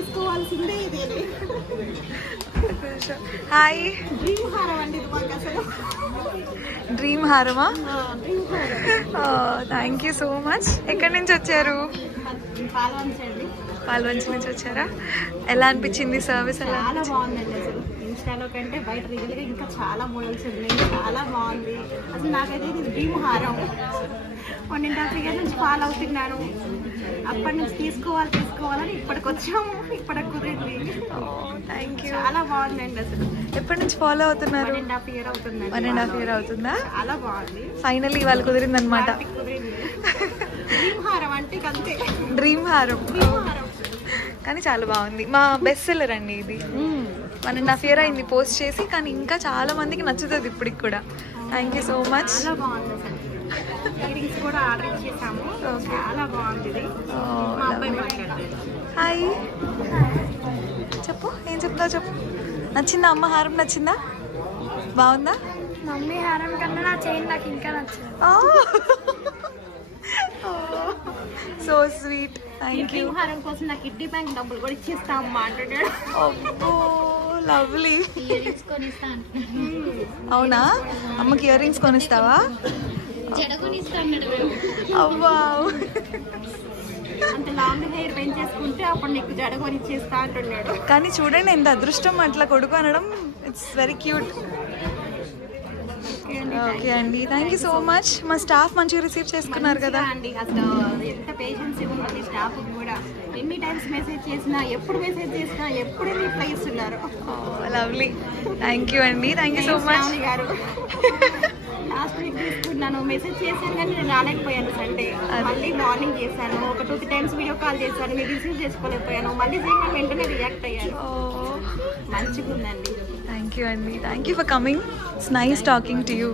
తీసుకోవాల్సిందే ఇది. Hi. Dream హారం అండి ఇది మాకు అసలు. డ్రీమ్ హారమా? డ్రీమ్ హారం. Thank you so much. ఎక్కడి నుంచి వచ్చారు? పాల్వంచి నుంచి వచ్చారా? ఎలా అనిపించింది సర్వీస్? చాలా బాగుందండి అసలు. ఇన్స్టాలో కంటే బయట రియల్ గా ఇంకా చాలా మోడల్స్ ఉన్నాయి. చాలా బాగుంది అసలు. నాకైతే ఇది డ్రీమ్ హారం. 1.5 years నుంచి ఫాలో అవుతున్నాను. అప్పటి నుంచి తీసుకోవాలని ఇప్పటికి వచ్చాము. ఇప్పటికి కుదిరింది. Thank you. చాలా బాగుందండి అసలు. ఎప్పటి నుంచి ఫాలో అవుతున్నారు? 1.5 years అవుతుంది. 1.5 years అవుతుందా? చాలా బాగుంది. ఫైనల్లీ వాళ్ళు కుదిరింది అనమాట. డ్రీమ్ హారం అంటే అంతే. డ్రీమ్ హారం కానీ చాలా బాగుంది. మా బెస్ట్ సెల్లర్ అండి ఇది. 1.5 years అయింది పోస్ట్ చేసి, కానీ ఇంకా చాలా మందికి నచ్చుతుంది ఇప్పటికి కూడా. Thank you so much. చాలా బాగుంది అసలు. ఇయరింగ్స్ కూడా ఆర్డర్ చేసాము. చాలా బాగుంది. మా అబ్బాయి మాట్లాడారు. హాయ్. చెప్పు, ఏం చెప్తావు చెప్పు. నచ్చిందా అమ్మ హారం? నచ్చిందా? బాగుందా? మమ్మీ హారం కన్నా నా చైన్ నాకు ఇంకా నచ్చింది. So sweet. Thank you. హారం కోసం నా కిడ్నీ బ్యాంక్ డబ్బులు కూడా ఇచ్చేస్తా అమ్మా అంటున్నాడు. అబ్బో లవ్లీ. ఇయరింగ్స్ కొనిస్తా. అవునా? అమ్మకి ఇయర్ రింగ్స్ కొనిస్తావా? జడ కొనిస్తా అన్నాడు. అవ్వా. అంత లాంగ్ హెయిర్ పెంచేసుకుంటే అప్పుడు నీకు జడ కొనిచ్చేస్తా అంటున్నాడు. కానీ చూడండి ఎంత అదృష్టం అట్లా కొడుకు అనడం. It's very cute. ఓకే అండి, థ్యాంక్ యూ సో మచ్. మా స్టాఫ్ మంచిగా రిసీవ్ చేసుకున్నారు కదా అండి. అసలు ఎంత పేషెన్స్ ఉంది స్టాఫ్ కూడా. ఎన్ని టైమ్స్ మెసేజ్ చేసినా, ఎప్పుడు మెసేజ్ చేసినా ఎప్పుడు రిప్లై ఇస్తున్నారు. లవ్లీ. థ్యాంక్ యూ అండి, థ్యాంక్ యూ సో మచ్ గారు. లాస్ట్ వీక్ తీసుకున్నాను, మెసేజ్ చేశాను కానీ నేను రాలేకపోయాను. సండే మళ్ళీ మార్నింగ్ చేశాను. ఒక 2-3 times వీడియో కాల్ చేశాను. మీరు రిసీవ్ చేసుకోలేకపోయాను. మళ్ళీ చేయగానే వెంటనే రియాక్ట్ అయ్యాను. మంచిగా ఉందండి. థ్యాంక్ యూ అండి, thank you for coming. It's nice talking to you.